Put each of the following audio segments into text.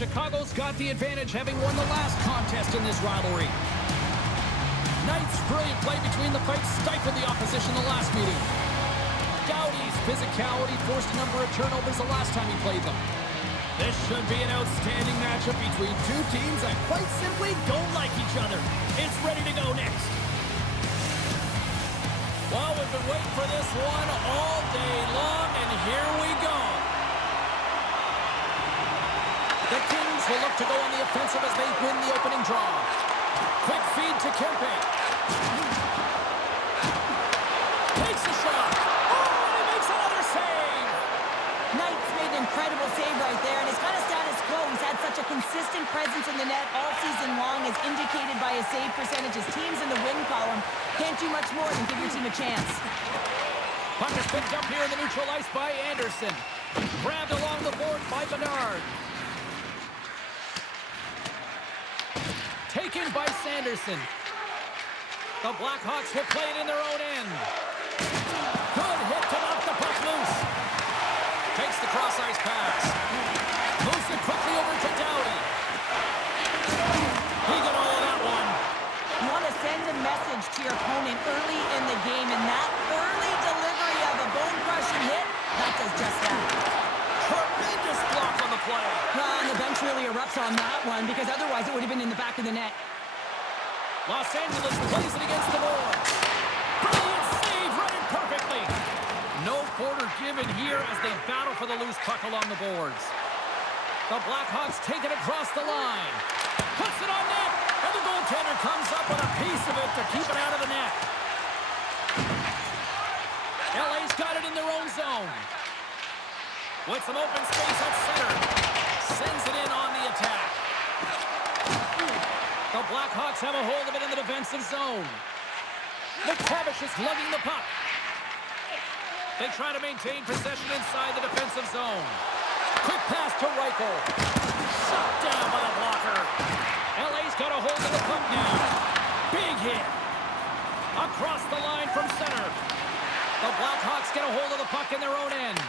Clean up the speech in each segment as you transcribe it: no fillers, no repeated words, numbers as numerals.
Chicago's got the advantage, having won the last contest in this rivalry. Knight's brilliant play between the fights stifled the opposition the last meeting. Doughty's physicality forced a number of turnovers the last time he played them. This should be an outstanding matchup between two teams that quite simply don't like each other. It's ready to go next. Well, we've been waiting for this one all day long, and here we go. The Kings will look to go on the offensive as they win the opening draw. Quick feed to Kempe. Takes a shot. Oh, and he makes another save. Knight's made an incredible save right there, and it's kind of status quo. He's had such a consistent presence in the net all season long, as indicated by his save percentages. Teams in the win column can't do much more than give your team a chance. Puck is picked up here in the neutral ice by Anderson. Grabbed along the board by Bernard. Taken by Sanderson. The Blackhawks will play it in their own end. Good hit to knock the puck loose. Takes the cross-ice pass. Moves it quickly over to Doughty. He got all of that one. You want to send a message to your opponent early in the game, and that early delivery of a bone-crushing hit, that does just that. Tremendous block on the play. And the bench really erupts on that one, because otherwise it would have been in the back of the net. Los Angeles plays it against the boards. Brilliant save, read it perfectly. No quarter given here as they battle for the loose puck along the boards. The Blackhawks take it across the line. Puts it on net, and the goaltender comes up with a piece of it to keep it out of the net. LA's got it in their own zone. With some open space at center. Sends it in on the attack. The Blackhawks have a hold of it in the defensive zone. McTavish is lugging the puck. They try to maintain possession inside the defensive zone. Quick pass to Reichel. Shot down by the blocker. LA's got a hold of the puck now. Big hit. Across the line from center. The Blackhawks get a hold of the puck in their own end.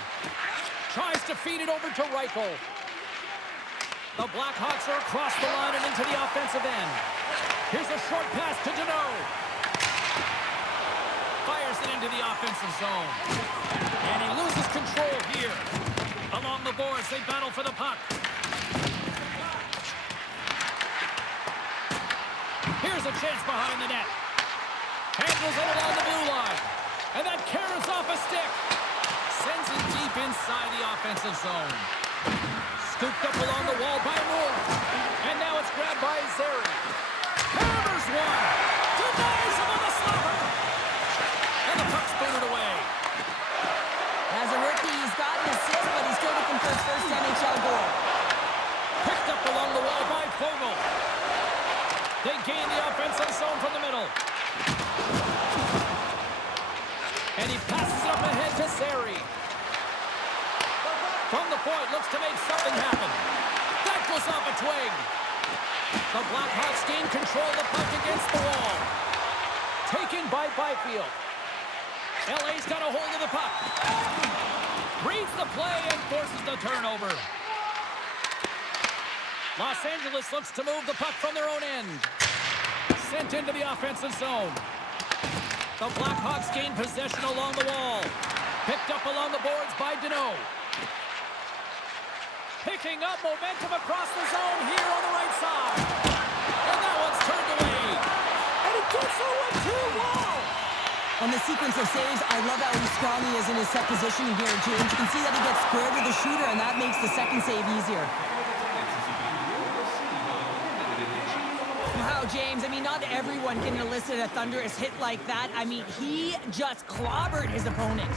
Tries to feed it over to Reichel. The Blackhawks are across the line and into the offensive end. Here's a short pass to Deneau. Fires it into the offensive zone. And he loses control here. Along the boards, they battle for the puck. Here's a chance behind the net. Handles it along the blue line. And that carries off a stick. Sends it deep inside the offensive zone. Scooped up along the wall by Moore. And now it's grabbed by Zeri. Hammers one. Denies him on the slapper. And the puck's booted away. As a rookie, he's got an assist, but he's still looking for his first NHL goal. Picked up along the wall by Fogle. They gain the offensive zone from the middle. And he passes it up ahead to Zeri. From the point, looks to make something happen. That goes off a twig. The Blackhawks gain control of the puck against the wall. Taken by Byfield. LA's got a hold of the puck. Reads the play and forces the turnover. Los Angeles looks to move the puck from their own end. Sent into the offensive zone. The Blackhawks gain possession along the wall. Picked up along the boards by Deneau. Picking up momentum across the zone here on the right side. And that one's turned away. And he gets over to the wall. On the sequence of saves, I love how strong he is in his set positioning here, James. You can see that he gets square to the shooter, and that makes the second save easier. Wow, James, I mean, not everyone can elicit a thunderous hit like that. I mean, he just clobbered his opponent.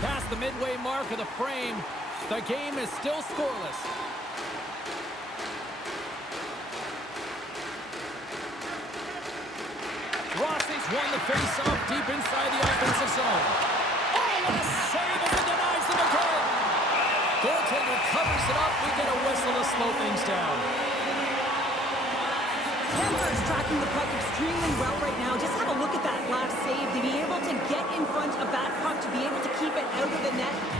Past the midway mark of the frame, the game is still scoreless. Rossi's won the face-off deep inside the offensive zone. Oh, what a save as it denies them again. Goaltender covers it up. We get a whistle to slow things down. Denver's tracking the puck extremely well right now. Just have a look at that last save. To be able to get in front of that puck, to be able to keep it out of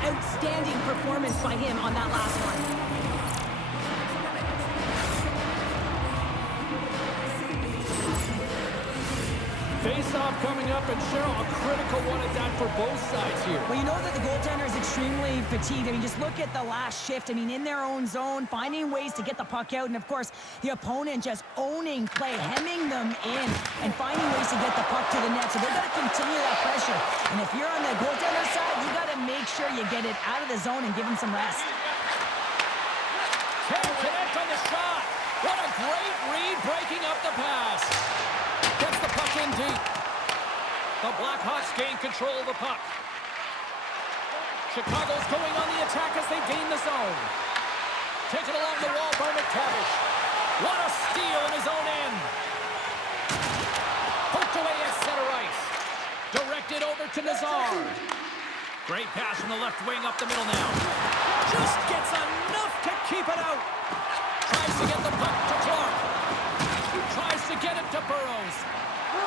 outstanding performance by him on that last one. Face-off coming up, and Cheryl, a critical one at that for both sides here. Well, you know that the goaltender is extremely fatigued. I mean, just look at the last shift. I mean, in their own zone, finding ways to get the puck out, and of course, the opponent just owning play, hemming them in, and finding ways to get the puck to the net. So they've got to continue that pressure. And if you're on the goaltender side, you got to make sure you get it out of the zone and give him some rest. Can't connect on the shot. What a great read, breaking up the pass. Gets the puck in deep. The Blackhawks gain control of the puck. Chicago's going on the attack as they gain the zone. Taken along the wall by McTavish. What a steal in his own end. Poked away at center ice. Directed over to Nazar. Great pass from the left wing up the middle now. Just gets enough to keep it out. Tries to get the puck to Clark. Tries to get it to Burrows.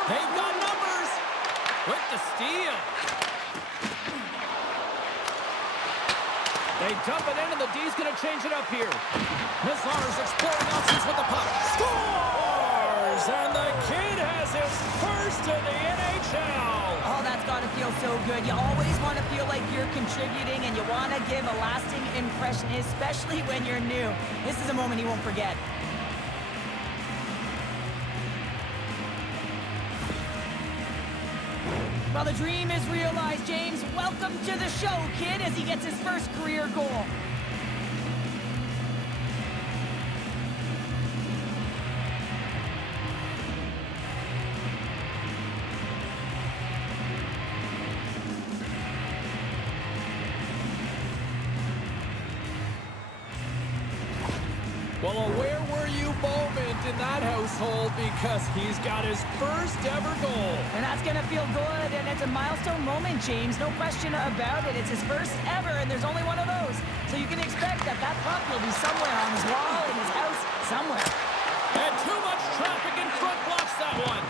They've got numbers with the steal. They dump it in, and the D's going to change it up here. Nazar's exploring options with the puck. Scores! And the kid has his first in the NHL. Oh, that's got to feel so good. You always want to feel like you're contributing, and you want to give a lasting impression, especially when you're new. This is a moment he won't forget. Well, the dream is realized, James. Welcome to the show, kid, as he gets his first career goal. Well, where were you moment in that household, because he's got his first ever goal. And that's going to feel good, and it's a milestone moment, James. No question about it. It's his first ever, and there's only one of those. So you can expect that that puck will be somewhere on his wall, in his house, somewhere. And too much traffic in front blocks that one.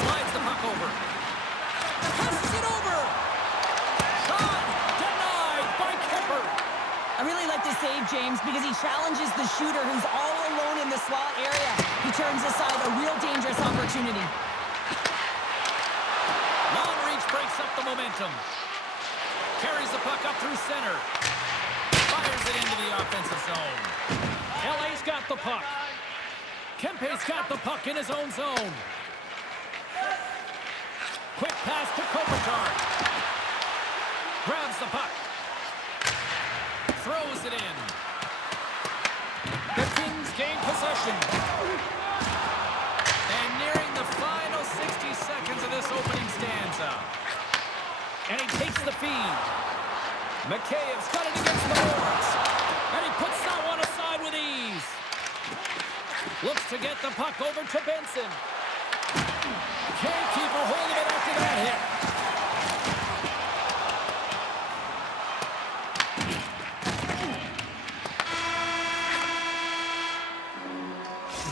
Slides the puck over. Passes it over. Shot denied by Kemper. I really like to save James because he challenges the shooter who's all alone in the slot area. He turns aside a real dangerous opportunity. Long reach breaks up the momentum. Carries the puck up through center. Fires it into the offensive zone. LA's got the puck. Kempe's got the puck in his own zone. Quick pass to Kopitar. Grabs the puck. Throws it in. The Kings gain possession. And nearing the final 60 seconds of this opening stanza. And he takes the feed. McKaev's got it against the boards. And he puts that one aside with ease. Looks to get the puck over to Benson. Can't keep a hold of it after that hit.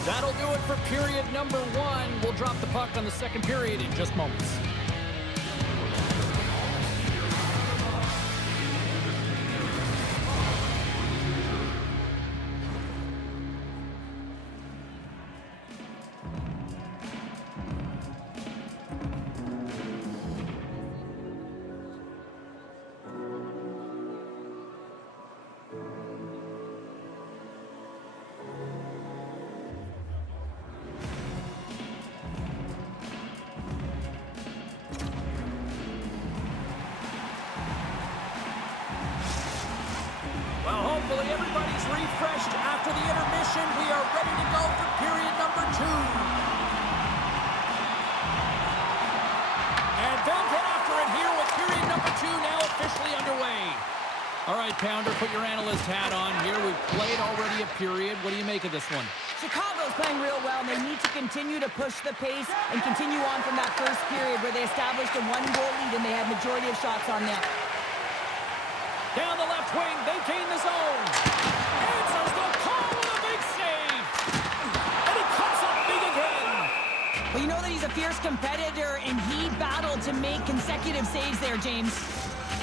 That'll do it for period number 1. We'll drop the puck on the second period in just moments. Well, hopefully everybody's refreshed after the intermission. We are ready to go for period number 2. And they'll get after it here with period number 2 now officially underway. All right, Pounder, put your analyst hat on here. We've played already a period. What do you make of this one? Chicago's playing real well, and they need to continue to push the pace and continue on from that first period where they established a 1-goal lead and they had majority of shots on net. Down the left wing, they gain the zone. Answers the call with a big save. And he comes up big again. Well, you know that he's a fierce competitor, and he battled to make consecutive saves there, James.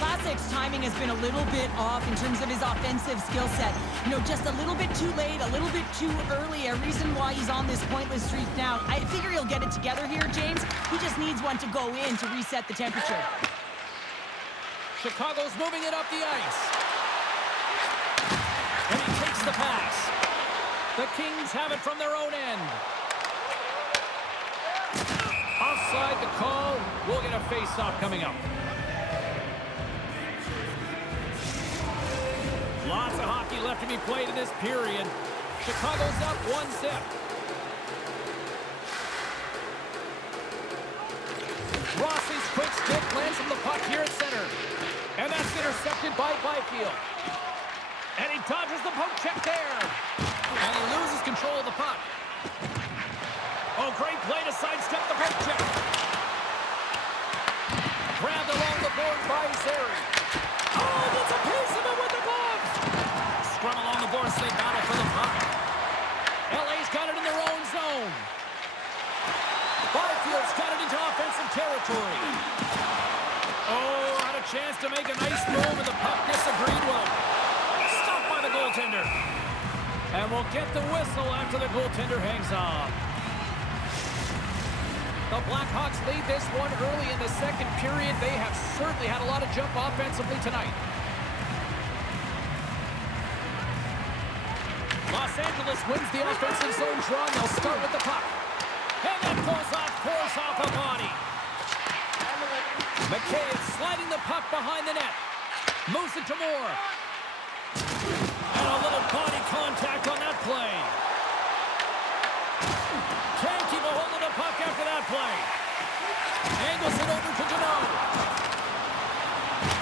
Classic's timing has been a little bit off in terms of his offensive skill set. You know, just a little bit too late, a little bit too early, a reason why he's on this pointless streak now. I figure he'll get it together here, James. He just needs one to go in to reset the temperature. Chicago's moving it up the ice. And he takes the pass. The Kings have it from their own end. Offside the call. We'll get a face-off coming up. Lots of hockey left to be played in this period. Chicago's up 1-0. Rossi's quick stick lands from the puck here at center. And that's intercepted by Byfield. And he dodges the poke check there. And he loses control of the puck. Oh, great play to sidestep the poke check. Grabbed along the board by Zary. Oh, gets a piece of it with the glove. Scrum along the boards, they battle for the puck. LA's got it in their own zone. Byfield's got it into offensive territory. Oh, had a chance to make a nice move, and the puck disagreed with him. Stopped by the goaltender. And we'll get the whistle after the goaltender hangs on. The Blackhawks lead this one early in the second period. They have certainly had a lot of jump offensively tonight. Los Angeles wins the offensive zone draw. They'll start with the puck. And that goes off course off a body. McCabe sliding the puck behind the net. Moves it to Moore. And a little body contact on that play. Can't keep a hold of the puck after that play. Angles it over to Janot.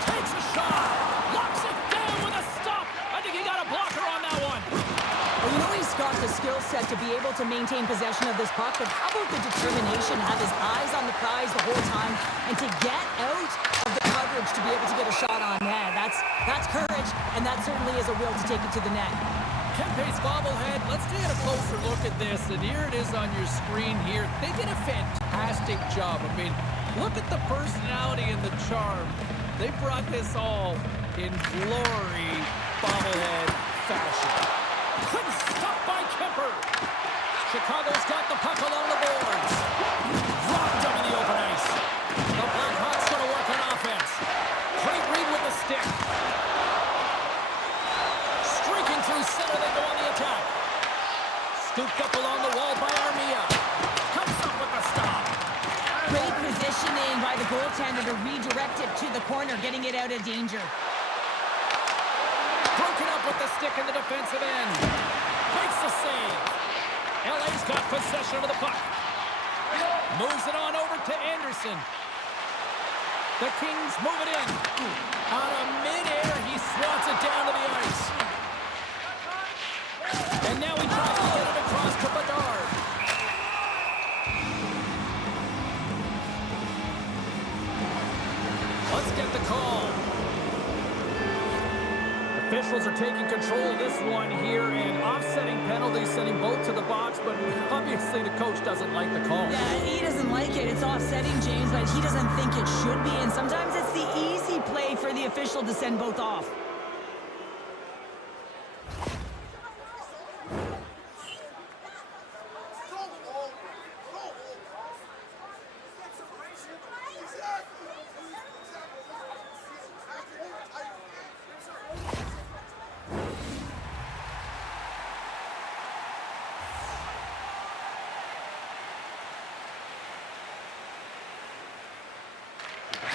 Takes a shot. Locks it down with a stop. I think he got a blocker on that one. Well, you know he's got the skill set to be able to maintain possession of this puck, but how about the determination to have his eyes on the prize the whole time and to get out of the coverage to be able to get a shot on net? That's courage, and that certainly is a will to take it to the net. Kempe's bobblehead. Let's take a closer look at this, and here it is on your screen here. They did a fantastic job. I mean, look at the personality and the charm. They brought this all in glory bobblehead fashion. Couldn't stop by Kemper. Chicago's got the puck along the boards. Rocked up in the open ice. The Blackhawks going to work on offense. Great read with the stick. Streaking through center, they go on the attack. Scooped up along the wall by Armia. Comes up with the stop. Great positioning by the goaltender to redirect it to the corner, getting it out of danger. Broken up with the stick in the defensive end. Makes the save. LA's got possession of the puck. Moves it on over to Anderson. The Kings move it in. Out of midair, he swats it down to the ice. And now he tries to get it across to Bedard. Let's get the call. Officials are taking control of this one here, and offsetting penalties, sending both to the box, but obviously the coach doesn't like the call. Yeah, he doesn't like it. It's offsetting, James, but he doesn't think it should be, and sometimes it's the easy play for the official to send both off.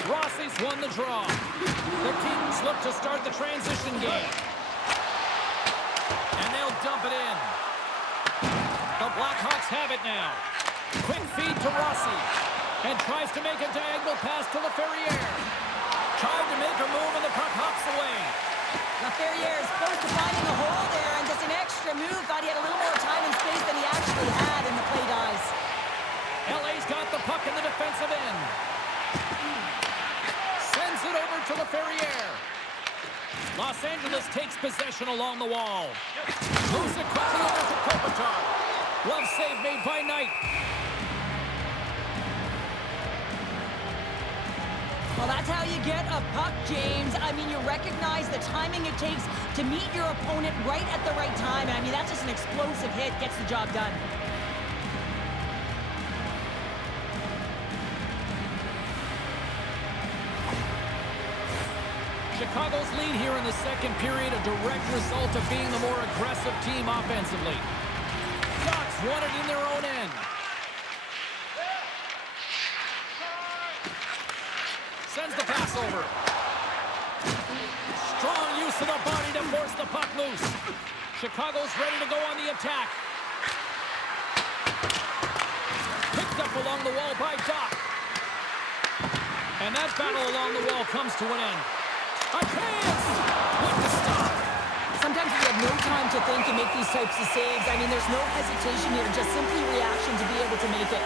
Rossi's won the draw. The Kings look to start the transition game. And they'll dump it in. The Blackhawks have it now. Quick feed to Rossi. And tries to make a diagonal pass to Laferriere. Tried to make a move and the puck hops away. Laferriere is close to finding a hole there, and just an extra move. Thought he had a little more time and space than he actually had, and the play dies. LA's got the puck in the defensive end. Sends it over to Laferriere. Los Angeles takes possession along the wall. Moves it quickly over to Kopitar. Glove save made by Knight. Well, that's how you get a puck, James. I mean, you recognize the timing it takes to meet your opponent right at the right time. I mean, that's just an explosive hit. Gets the job done. Chicago's lead here in the second period, a direct result of being the more aggressive team offensively. Ducks won it in their own end. Sends the pass over. Strong use of the body to force the puck loose. Chicago's ready to go on the attack. Picked up along the wall by Doc. And that battle along the wall comes to an end. A chance! With the stop. Sometimes you have no time to think and make these types of saves. I mean, there's no hesitation here, just simply reaction to be able to make it.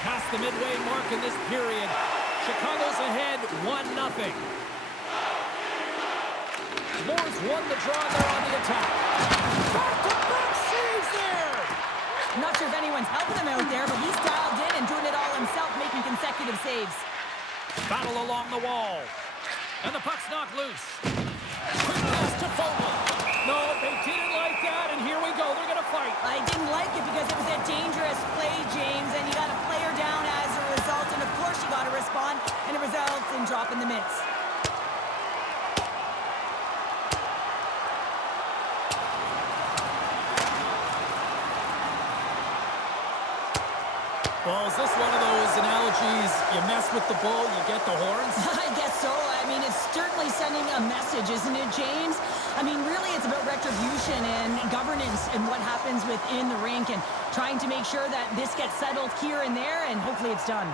Past the midway mark in this period, Chicago's ahead 1-0. Moore's won the draw there on the attack. Back-to-back saves there! I'm not sure if anyone's helping him out there, but he's dialed in and doing it all himself, making consecutive saves. Battle along the wall. And the puck's knocked loose. Quick pass to Fogle. No, they didn't like that, and here we go. They're going to fight. I didn't like it because it was a dangerous play, James, and you got a player down as a result, and of course you got to respond, and it results in dropping the mitts. Well, is this one of those analogies, you mess with the bull, you get the horns? I guess so. I mean, it's certainly sending a message, isn't it, James? I mean, really, it's about retribution and governance and what happens within the rink and trying to make sure that this gets settled here and there, and hopefully it's done.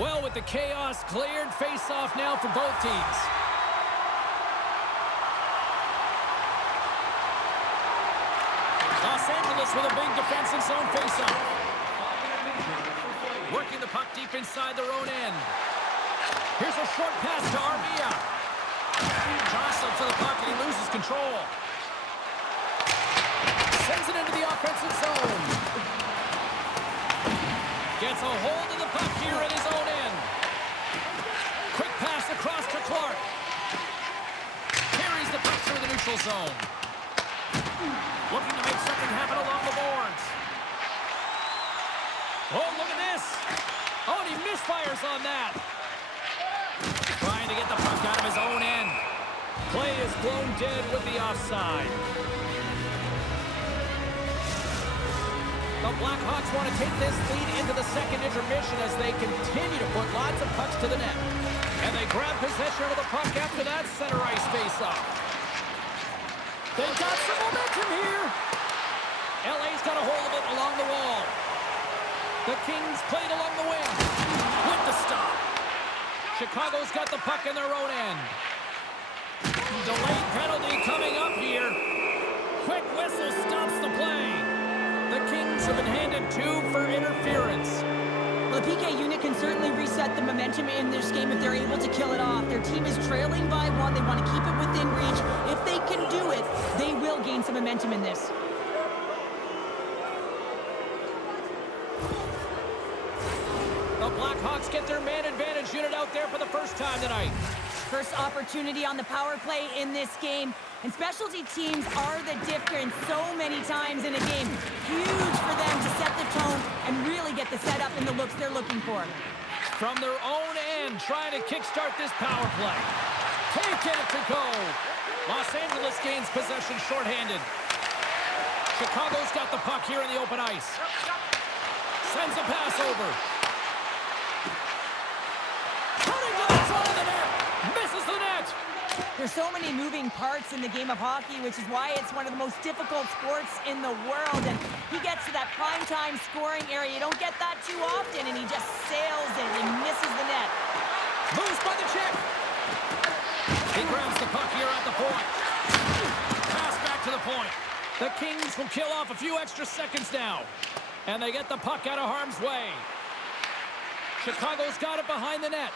Well, with the chaos cleared, face-off now for both teams. Los Angeles with a big defensive zone face-off. Working the puck deep inside their own end. Here's a short pass to Armia. Jostling for the puck and he loses control. Sends it into the offensive zone. Gets a hold of the puck here at his own end. Quick pass across to Clark. Carries the puck through the neutral zone. Looking to make something happen along the boards. Oh, look at this. Oh, and he misfires on that. Trying to get the puck out of his own end. Play is blown dead with the offside. The Blackhawks want to take this lead into the second intermission as they continue to put lots of pucks to the net. And they grab possession of the puck after that center ice face-off. They've got some momentum here. LA's got a hold of it along the wall. The Kings played along the wing. With the stop. Chicago's got the puck in their own end. Delayed penalty coming up here. Quick whistle stops the play. The Kings have been handed 2 for interference. Well, the PK unit can certainly reset the momentum in this game if they're able to kill it off. Their team is trailing by 1. They want to keep it within reach. If they can do it, they will gain some momentum in this. The Blackhawks get their man advantage unit out there for the first time tonight. First opportunity on the power play in this game. And specialty teams are the difference so many times in a game. Huge for them to set the tone and really get the setup and the looks they're looking for. From their own end, trying to kickstart this power play. Taking it to go. Los Angeles gains possession shorthanded. Chicago's got the puck here in the open ice. Sends a pass over. Cutting to the front of the net. Misses the net. There's so many moving parts in the game of hockey, which is why it's one of the most difficult sports in the world. And he gets to that primetime scoring area. You don't get that too often, and he just sails it and misses the net. Moves by the check. He grabs the puck here at the point. Pass back to the point. The Kings will kill off a few extra seconds now. And they get the puck out of harm's way. Chicago's got it behind the net.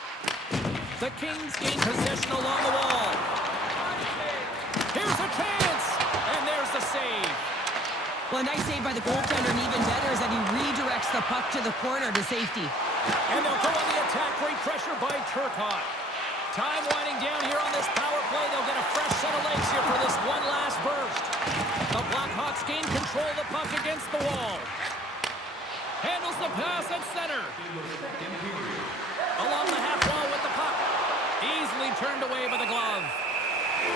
The Kings gain possession along the wall. Here's a chance. And there's the save. Well, a nice save by the goaltender, and even better is that he redirects the puck to the corner to safety. And they'll go on the attack. Great pressure by Turcotte. Time winding down here on this power play. They'll get a fresh set of legs here for this one last burst. The Blackhawks gain control of the puck against the wall. Handles the pass at center. Along the half wall with the puck. Easily turned away by the glove.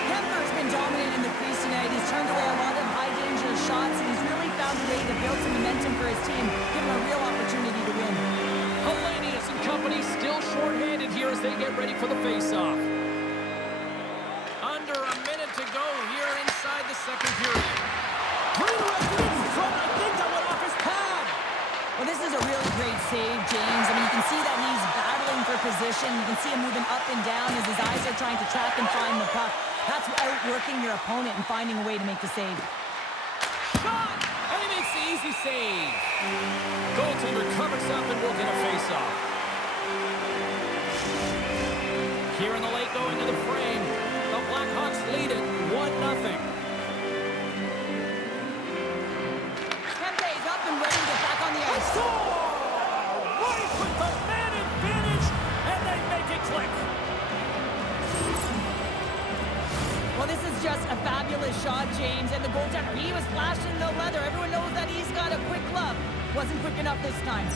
Kemper's been dominant in the crease tonight. He's turned away a lot of high-danger shots, and he's really found a way to build some momentum for his team, give him a real opportunity to win. Hellenius and company still short-handed here as they get ready for the face-off. Under a minute to go here inside the second period. Redirected in front. I think that went off his pad. Well, this is a really great save, James. I mean, you can see that he's battling for position. You can see him moving up and down as his eyes are trying to track and find the puck. That's outworking your opponent and finding a way to make the save. Shot! And he makes the easy save. Goaltender covers up and will get a face-off. Here in the late going to the frame, the Blackhawks lead it 1-0. Kempe's up and ready to get back on the ice. Right with the man advantage, and they make it click. Well, this is just a fabulous shot, James, and the goaltender, he was flashing the leather. Everyone knows that he's got a quick glove. Wasn't quick enough this time.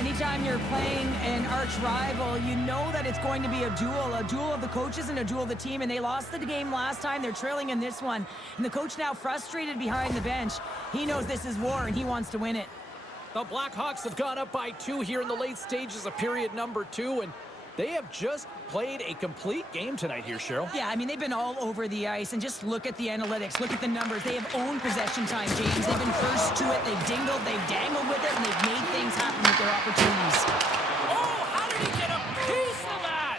Anytime you're playing an arch rival, you know that it's going to be a duel of the coaches and a duel of the team, and they lost the game last time. They're trailing in this one, and the coach now frustrated behind the bench. He knows this is war, and he wants to win it. The Blackhawks have gone up by 2 here in the late stages of period number 2, and they have just played a complete game tonight here, Cheryl. Yeah, I mean, they've been all over the ice, and just look at the analytics. Look at the numbers. They have owned possession time, James. They've been first to it. They've dingled. They've dangled with it, and they've made things happen with their opportunities. Oh, how did he get a piece of that?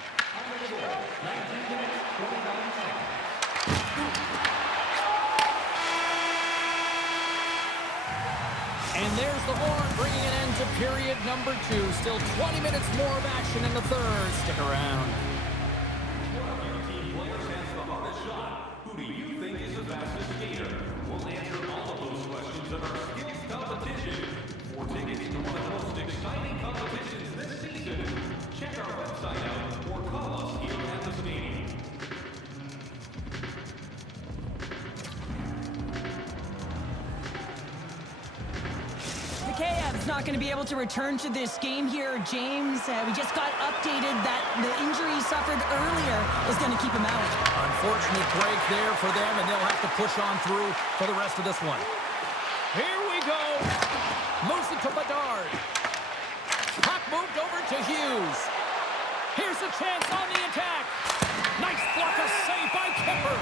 And there's the horn bringing an end to period number 2. Still 20 minutes more of action in the third. Stick around. One of your team players has the hardest shot. Who do you think is the fastest skater? We'll answer all of those questions in our skills competition. For tickets to one of the most exciting competitions this season, check our website out or call us here at the stadium. Mikheyev's not going to be able to return to this game here, James. We just got updated that the injury he suffered earlier is going to keep him out. Unfortunate break there for them, and they'll have to push on through for the rest of this one. Here we go. Moves it to Bedard. Puck moved over to Hughes. Here's a chance on the attack. Nice block, a save by Kemper.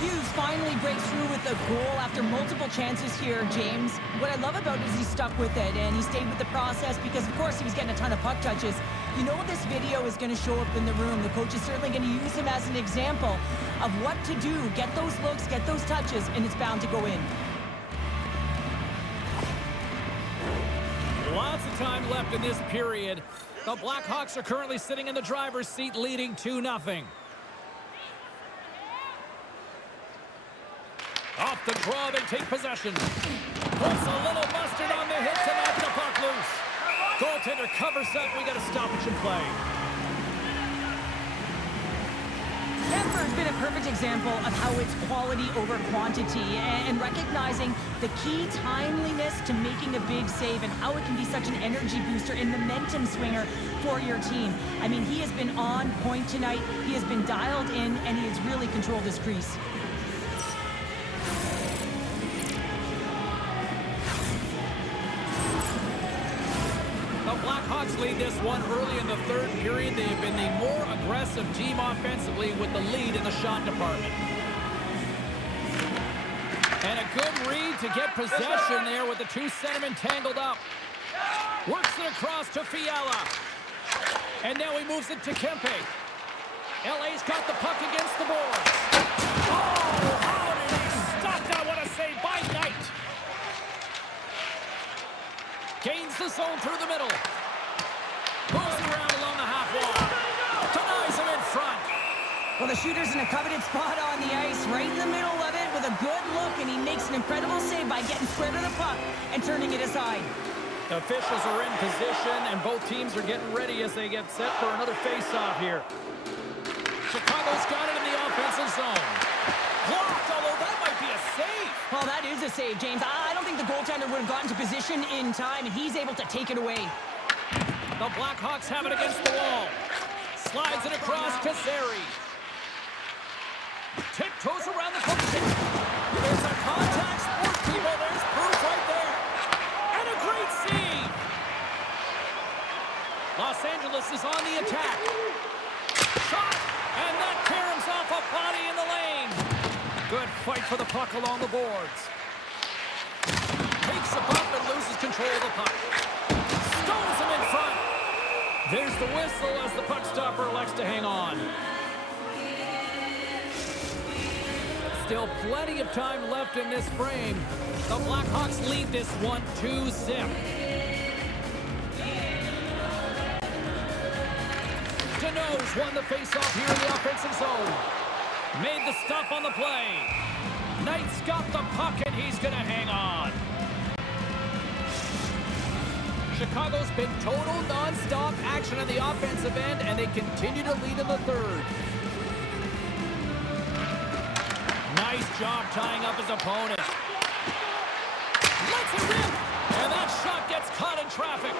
Hughes finally breaks through with a goal after multiple chances here, James. What I love about it is he stuck with it, and he stayed with the process because, of course, he was getting a ton of puck touches. You know this video is going to show up in the room. The coach is certainly going to use him as an example of what to do. Get those looks, get those touches, and it's bound to go in. Lots of time left in this period. The Blackhawks are currently sitting in the driver's seat, leading 2-0. Off the draw, they take possession. Puts a little mustard on the hit to knock the puck loose. Goaltender covers up. We got a stoppage in play. Kemper's been a perfect example of how it's quality over quantity and recognizing the key timeliness to making a big save and how it can be such an energy booster and momentum swinger for your team. I mean, he has been on point tonight. He has been dialed in, and he has really controlled his crease. The Blackhawks lead this one early in the third period. They have been the more aggressive team offensively with the lead in the shot department. And a good read to get possession there with the two centermen tangled up. Works it across to Fiala. And now he moves it to Kempe. LA's got the puck against the boards. Oh, how did he stop that? What a save by Knight. Gains the zone through the middle. Moves it around along the half wall. Denies him in front. Well, the shooter's in a coveted spot on the ice, right in the middle of it with a good look, and he makes an incredible save by getting square to the puck and turning it aside. The officials are in position, and both teams are getting ready as they get set for another face-off here. Chicago's got it in the offensive zone. Blocked, although that might be a save. Well, that is a save, James. I don't think the goaltender would have gotten to position in time, and he's able to take it away. The Blackhawks have it against the wall. Slides it across to Zary. Tiptoes around the post. It's a contact sport, people. There's proof right there. And a great save. Los Angeles is on the attack. Shot, and that caroms off a body in the lane. Good fight for the puck along the boards. Takes a bump and loses control of the puck. Stones him in front. There's the whistle as the puck stopper elects to hang on. Still plenty of time left in this frame. The Blackhawks lead this one 2-0. Deneau's won the faceoff here in the offensive zone. Made the stop on the play. Knight's got the puck and he's going to hang on. Chicago's been total non-stop action on the offensive end, and they continue to lead in the third. Nice job tying up his opponent. Lets it rip, and that shot gets caught in traffic.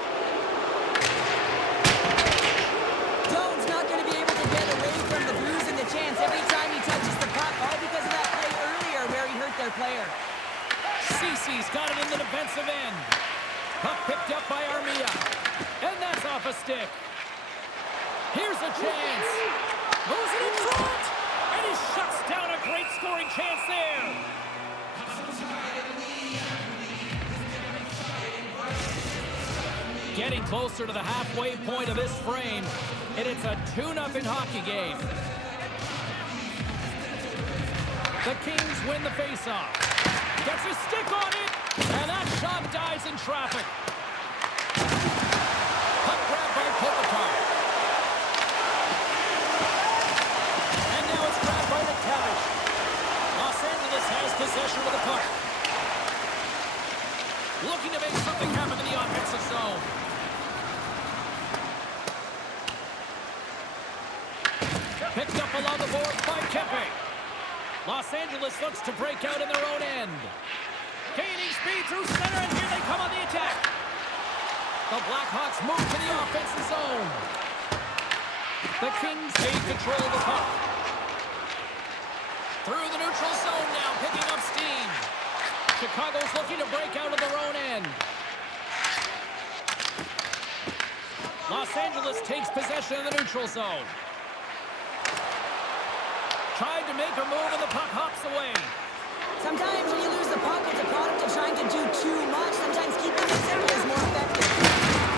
Jones not going to be able to get away from the bruise and the chance every time he touches the puck, all because of that play earlier where he hurt their player. Cece's got it in the defensive end. Puck picked up by Armia. And that's off a stick. Here's a chance. Moves it in front. And he shuts down a great scoring chance there. Getting closer to the halfway point of this frame. And it's a 2-0 hockey game. The Kings win the faceoff. Gets a stick on it. And that shot dies in traffic. Puck grab by Kopitar. And now it's grabbed by McTavish. Los Angeles has possession of the puck. Looking to make something happen in the offensive zone. Picked up along the boards by Kempe. Los Angeles looks to break out in their own end. Gaining speed through center, and here they come on the attack. The Blackhawks move to the offensive zone. The Kings take control of the puck. Through the neutral zone now, picking up steam. Chicago's looking to break out of their own end. Los Angeles takes possession of the neutral zone. Tried to make a move, and the puck hops away. Sometimes when you lose the puck, it's a product of trying to do too much. Sometimes keeping it simple is more effective.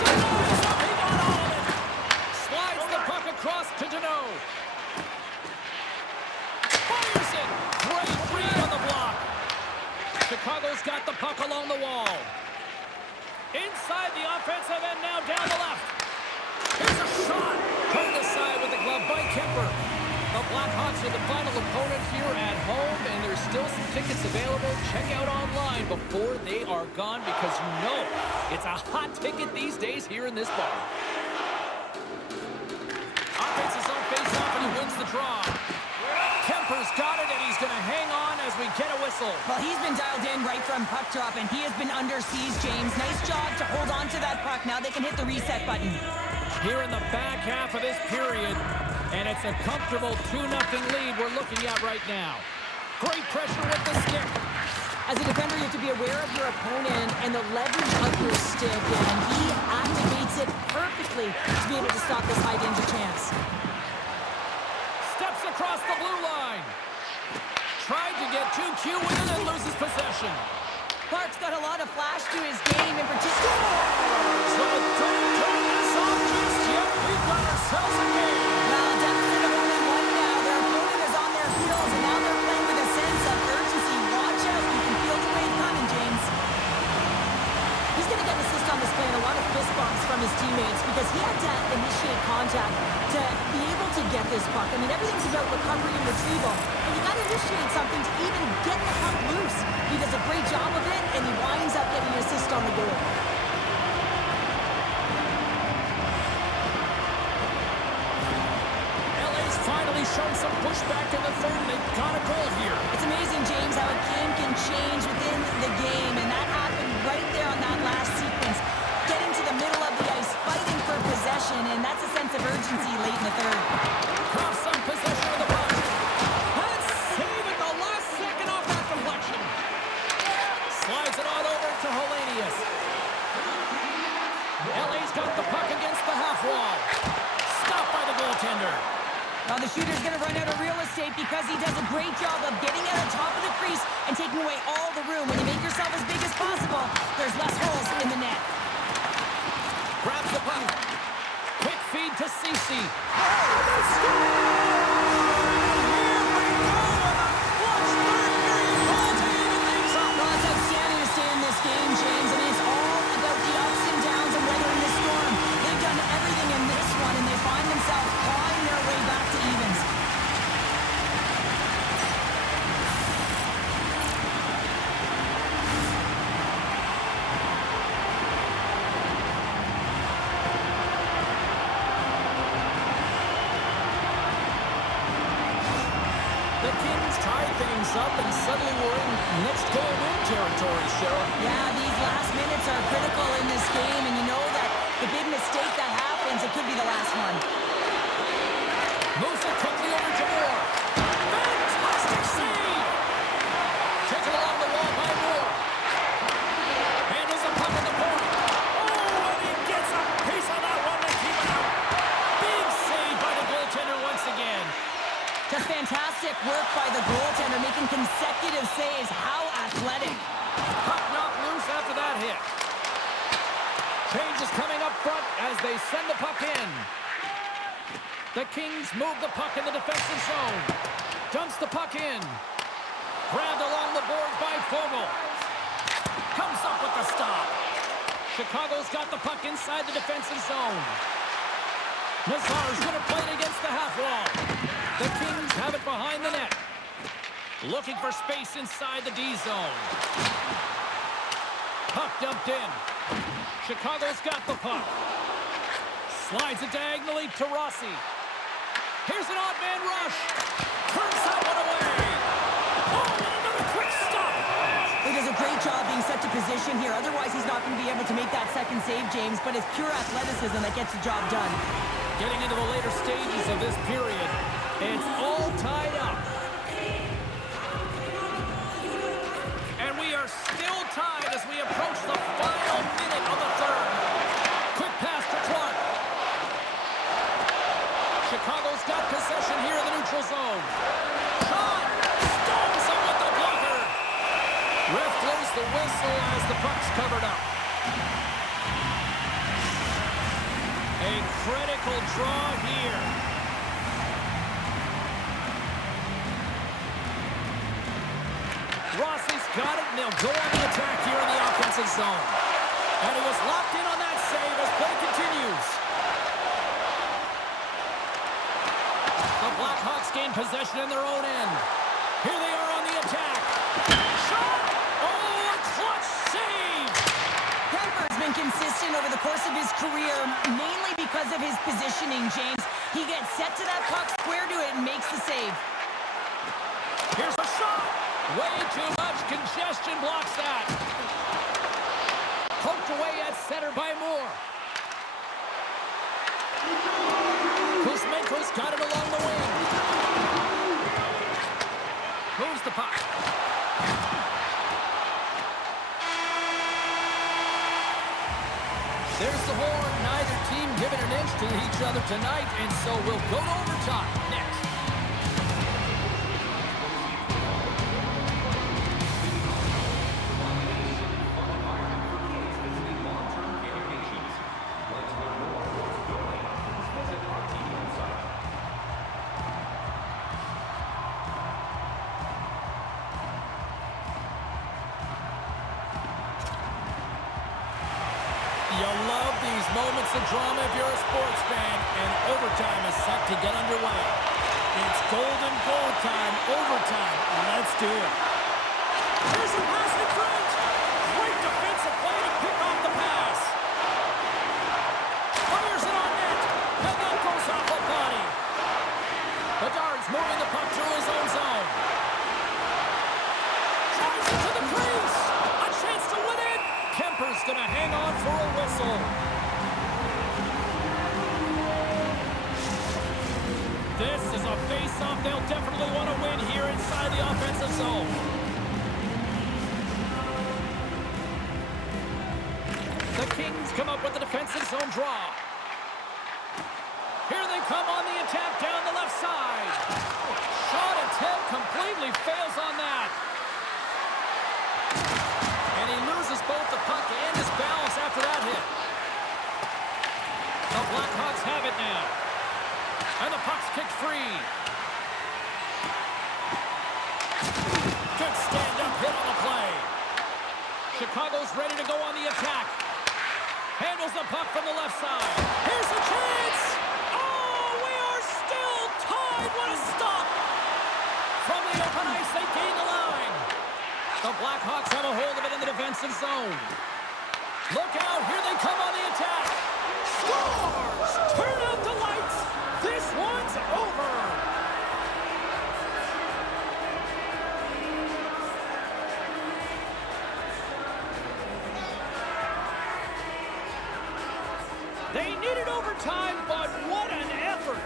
Deneau's up, he got all of it. Slides the puck across to Deneau. Fires it. Great read on the block. Chicago's got the puck along the wall. Inside the offensive end, now down the left. Here's a shot. Turned aside with the glove by Kemper. The Blackhawks are the final opponent here at home, and there's still some tickets available. Check out online before they are gone, because you know it's a hot ticket these days here in this bar. Offense is on face-off, and he wins the draw. Kemper's got it, and he's going to hang on as we get a whistle. Well, he's been dialed in right from puck drop, and he has been under siege, James. Nice job to hold on to that puck. Now they can hit the reset button. Here in the back half of this period, and it's a comfortable 2-0 lead we're looking at right now. Great pressure with the stick. As a defender, you have to be aware of your opponent and the leverage of your stick, and he activates it perfectly to be able to stop this high-danger chance. Steps across the blue line. Tried to get too cute with it and loses possession. Clark's got a lot of flash to his game in particular. So don't turn this off just yet. We've got ourselves a game. Well, deficit of only one now. Their opponent is on their heels, and now they're playing with a sense of urgency. Watch out. You can feel the wave coming, James. He's going to get an assist on this play and a lot of fist bumps from his teammates because he had to initiate contact to be able to get this puck. I mean, everything's about recovery and retrieval, and you got to initiate something to even get the puck loose. He does a great job of it, and he winds up getting an assist on the goal. LA's finally shown some pushback in the third, and they've got a goal here. It's amazing, James, how a game can change within the game, and that happened right there on that last sequence. Getting to the middle of the ice, fighting for possession, and that's a sense of urgency late in the third. Cross some possession of the puck. And save at the last second off that deflection. Slides it on over to Hellenius. LA's got the puck against the half wall. Stopped by the goaltender. Now the shooter's going to run out of real estate because he does a great job of getting out on top of the crease and taking away all the room. When you make yourself as big as possible, there's less holes in the net. Grabs the puck. Quick feed to Ceci. Well, it's outstanding to stay in this game, James. I mean, it's all about the ups and downs and weathering the storm. They've done everything in this one, and they find themselves clawing their way back to evens. The Kings tied things up, and suddenly we're in next goal win territory, Cheryl. Yeah, these last minutes are critical in this game, and you know that the big mistake that happens, it could be the last one. Moves it quickly over to Moore. Fantastic save! Taken along the wall by Moore. Handles the puck in the corner. Oh, and he gets a piece of that one to keep it out. Big save by the goaltender once again. Just fantastic work by the goaltender, making consecutive saves. How athletic. Puck knocked loose after that hit. Change is coming up front as they send the puck in. The Kings move the puck in the defensive zone. Dumps the puck in. Grabbed along the boards by Fogle. Comes up with the stop. Chicago's got the puck inside the defensive zone. Nazar's going to play it against the half wall. The Kings have it behind the net. Looking for space inside the D zone. Puck dumped in. Chicago's got the puck. Slides it diagonally to Rossi. Here's an odd man rush. Turns that one away. Oh, and another quick stop. He does a great job being set to position here. Otherwise, he's not going to be able to make that second save, James. But it's pure athleticism that gets the job done. Getting into the later stages of this period, it's all tied up. And we are still tied as we approach the final minute of the third. Quick pass to Clark. Chicago's got possession here in the neutral zone. Shot! Stones him with the blocker. Ref blows the whistle as the puck's covered up. A critical draw here. Rossi's got it, and they'll go on the attack here in the offensive zone. And he was locked in on that save as play continues. The Blackhawks gain possession in their own end. Here they are on the attack. Shot! Oh, a clutch save! Kemper's been consistent over the course of his career, mainly because of his positioning, James. He gets set to that puck, square to it, and makes the save. Here's a shot! Way too much congestion blocks that. Poked away at center by Moore. Kuzmenko's got it along the wing. Moves the puck. There's the horn. Neither team giving an inch to each other tonight, and so we'll go to overtime next. You love these moments of drama if you're a sports fan, and overtime is set to get underway. It's golden goal time, overtime. Let's do it. Here's a pass in front. Great defensive play to pick off the pass. Fires it on net, and that goes off the body. Bedard's moving the puck through his own zone. Drives it to the crease. A chance to win it. Kemper's going to hang on for a whistle. This is a face-off they'll definitely want to win here inside the offensive zone. The Kings come up with the defensive zone draw. Here they come on the attack down the left side. Shot attempt completely fails on that. And he loses both the puck and his balance after that hit. The Blackhawks have it now. And the puck's kicked free. Good stand-up hit on the play. Chicago's ready to go on the attack. Handles the puck from the left side. Here's a chance! Oh, we are still tied! What a stop! From the open ice, they gain the line. The Blackhawks have a hold of it in the defensive zone. Look out, here they come on the attack. Scores! Turn out the lights! This one's over! They needed overtime, but what an effort!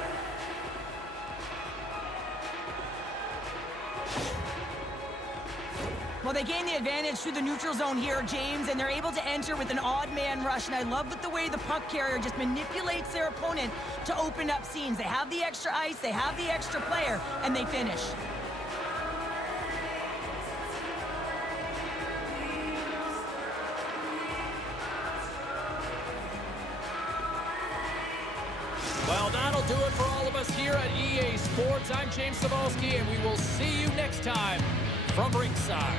Well, they gain the advantage through the neutral zone here, James, and they're able to enter with an odd man rush. And I love the way the puck carrier just manipulates their opponent to open up seams. They have the extra ice, they have the extra player, and they finish. Well, that'll do it for all of us here at EA Sports. I'm James Cebulski, and we will see you next time from ringside.